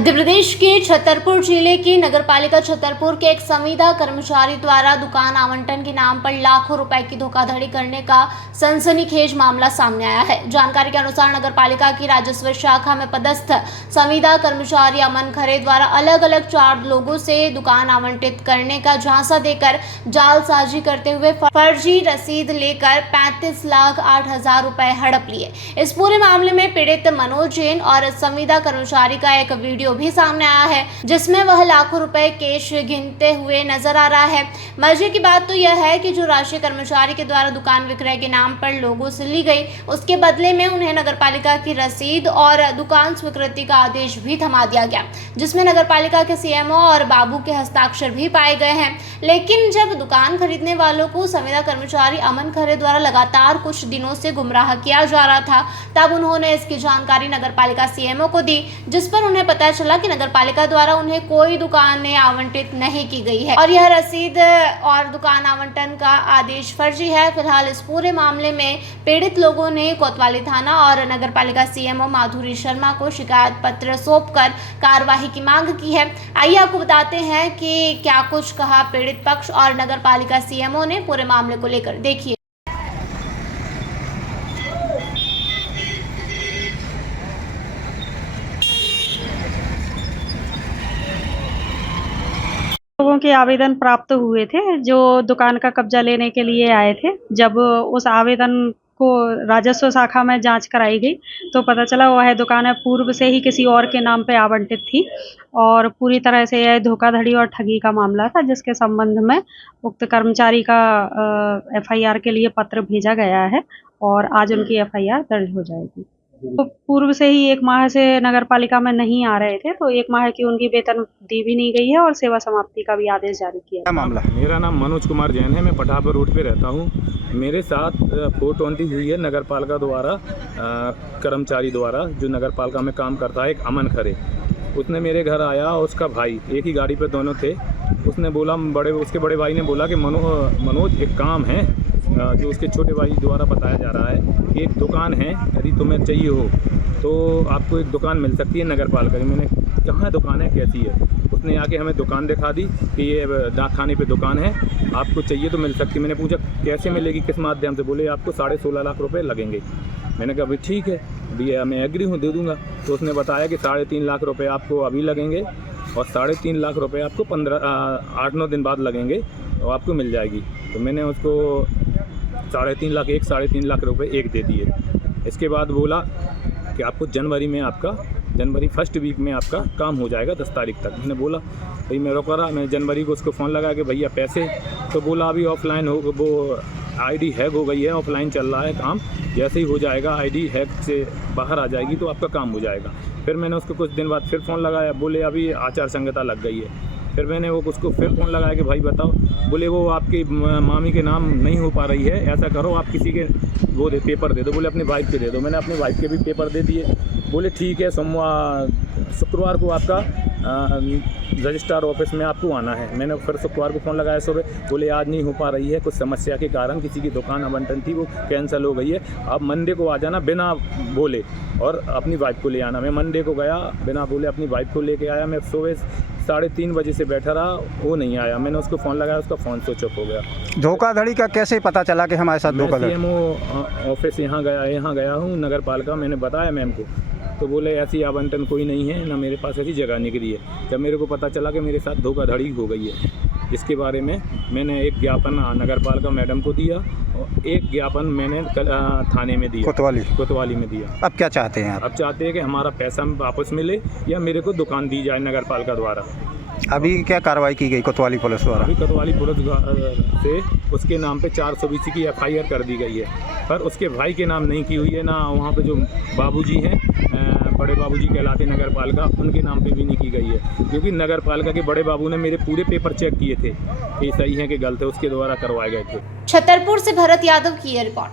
मध्य प्रदेश के छतरपुर जिले की नगरपालिका छतरपुर के एक संविदा कर्मचारी द्वारा दुकान आवंटन के नाम पर लाखों रुपए की धोखाधड़ी करने का सनसनीखेज मामला सामने आया है। जानकारी के अनुसार नगरपालिका की राजस्व शाखा में पदस्थ संविदा कर्मचारी अमन खरे द्वारा अलग अलग 4 लोगों से दुकान आवंटित करने का झांसा देकर जालसाजी करते हुए फर्जी रसीद लेकर 35,08,000 रुपए हड़प लिए। इस पूरे मामले में पीड़ित मनोज जैन और संविदा कर्मचारी का एक वीडियो भी सामने आया है, जिसमें वह लाखों रुपए कैश गिनते हुए नजर आ रहा है। मजे की बात तो यह है कि जो राशि कर्मचारी के द्वारा दुकान विक्रय के नाम पर लोगों से ली गई, उसके बदले में उन्हें नगरपालिका की रसीद और दुकान स्वीकृति का आदेश भी थमा दिया गया, जिसमें नगरपालिका के सीएमओ और बाबू के हस्ताक्षर भी पाए गए हैं। लेकिन जब दुकान खरीदने वालों को संविदा कर्मचारी अमन खरे द्वारा लगातार कुछ दिनों से गुमराह किया जा रहा था, तब उन्होंने इसकी जानकारी नगरपालिका सीएमओ को दी, जिस पर उन्हें पता चला कि नगरपालिका द्वारा उन्हें कोई दुकानें आवंटित नहीं की गई है और यह रसीद और दुकान आवंटन का आदेश फर्जी है। फिलहाल इस पूरे मामले में पीड़ित लोगों ने कोतवाली थाना और नगरपालिका सीएमओ माधुरी शर्मा को शिकायत पत्र सौंपकर कार्यवाही की मांग की है। आइए आपको बताते हैं कि क्या कुछ कहा पीड़ित पक्ष और नगरपालिका सीएमओ ने पूरे मामले को लेकर। देखिए। लोगों के आवेदन प्राप्त हुए थे जो दुकान का कब्जा लेने के लिए आए थे। जब उस आवेदन को राजस्व शाखा में जांच कराई गई तो पता चला वह दुकान पूर्व से ही किसी और के नाम पे आवंटित थी और पूरी तरह से यह धोखाधड़ी और ठगी का मामला था, जिसके संबंध में उक्त कर्मचारी का एफआईआर के लिए पत्र भेजा गया है और आज उनकी एफआईआर दर्ज हो जाएगी। तो पूर्व से ही 1 माह से नगरपालिका में नहीं आ रहे थे, तो 1 माह की उनकी वेतन दी भी नहीं गई है और सेवा समाप्ति का भी आदेश जारी किया है। मामला मेरा नाम मनोज कुमार जैन है, मैं पठापुर रोड पे रहता हूँ। मेरे साथ 420 हुई है नगरपालिका द्वारा, कर्मचारी द्वारा जो नगरपालिका में काम करता है, एक अमन खरे। उसने मेरे घर आया, उसका भाई, एक ही गाड़ी पे दोनों थे। उसने बोला, उसके बड़े भाई ने बोला कि मनोज एक काम है जो उसके छोटे भाई द्वारा बताया जा रहा है कि एक दुकान है, यदि तुम्हें चाहिए हो तो आपको एक दुकान मिल सकती है नगरपालिका की। मैंने कहाँ दुकान है, कैसी है? उसने आके हमें दुकान दिखा दी कि ये डाक खाने पे दुकान है, आपको चाहिए तो मिल सकती है। मैंने पूछा कैसे मिलेगी, किस माध्यम से? बोले आपको 16.5 लाख रुपये लगेंगे। मैंने कहा भाई ठीक है भैया, मैं एग्री हूँ, दे दूँगा। तो उसने बताया कि 3.5 लाख रुपये आपको अभी लगेंगे और 3.5 लाख रुपये आपको 8-9 दिन बाद लगेंगे और आपको मिल जाएगी। तो मैंने उसको 3.5 लाख एक 3.5 लाख रुपए एक दे दिए। इसके बाद बोला कि आपको जनवरी फर्स्ट वीक में आपका काम हो जाएगा 10 तारीख तक। मैंने बोला भाई मैं रोका रहा, मैं जनवरी को उसको फ़ोन लगा कि भैया पैसे, तो बोला अभी ऑफलाइन हो, वो आईडी हैक हो गई है, ऑफलाइन चल रहा है काम, जैसे ही हो जाएगा आईडी हैक से बाहर आ जाएगी तो आपका काम हो जाएगा। फिर मैंने उसको कुछ दिन बाद फिर फ़ोन लगाया, बोले अभी आचार संहिता लग गई है। फिर मैंने उसको फिर फ़ोन लगाया कि भाई बताओ, बोले वो आपकी मामी के नाम नहीं हो पा रही है, ऐसा करो आप किसी के वो पेपर दे दो। बोले अपनी वाइफ के दे दो। मैंने अपनी वाइफ के भी पेपर दे दिए। बोले ठीक है, शुक्रवार को आपका रजिस्ट्रार ऑफिस में आपको आना है। मैंने फिर शुक्रवार को फ़ोन लगाया सुबह, बोले आज नहीं हो पा रही है, कुछ समस्या के कारण किसी की दुकान आवंटन थी वो कैंसिल हो गई है, आप मंडे को आ जाना बिना बोले और अपनी वाइफ को ले आना। मैं मंडे को गया, बिना बोले अपनी वाइफ को लेके आया। मैं सुबह 3:30 बजे से बैठा रहा, वो नहीं आया। मैंने उसको फ़ोन लगाया, उसका फ़ोन स्विच ऑफ हो गया। धोखाधड़ी का कैसे पता चला कि हमारे साथ धोखाधड़ी? सीएमओ ऑफिस यहाँ गया हूँ नगर पालिका, मैंने बताया मैम को, तो बोले ऐसी आवंटन कोई नहीं है, ना मेरे पास ऐसी जगह निकली है। जब मेरे को पता चला कि मेरे साथ धोखाधड़ी हो गई है, इसके बारे में मैंने एक ज्ञापन नगर पालिका मैडम को दिया और एक ज्ञापन मैंने थाने में दिया, कोतवाली में दिया। अब क्या चाहते हैं आप? अब चाहते हैं कि हमारा पैसा वापस मिले या मेरे को दुकान दी जाए नगर पालिका द्वारा। अभी क्या कार्रवाई की गई कोतवाली पुलिस द्वारा? अभी कोतवाली पुलिस से उसके नाम पे 420 की एफआईआर कर दी गई है, पर उसके भाई के नाम नहीं की हुई है, ना वहाँ पे जो बाबूजी हैं, बड़े बाबूजी कहलाते नगर पालिका, उनके नाम पे भी नहीं की गई है, क्योंकि नगर पालिका के बड़े बाबू ने मेरे पूरे पेपर चेक किए थे, ये सही है कि गलत है, उसके द्वारा करवाए गए थे। छतरपुर से भरत यादव की रिपोर्ट।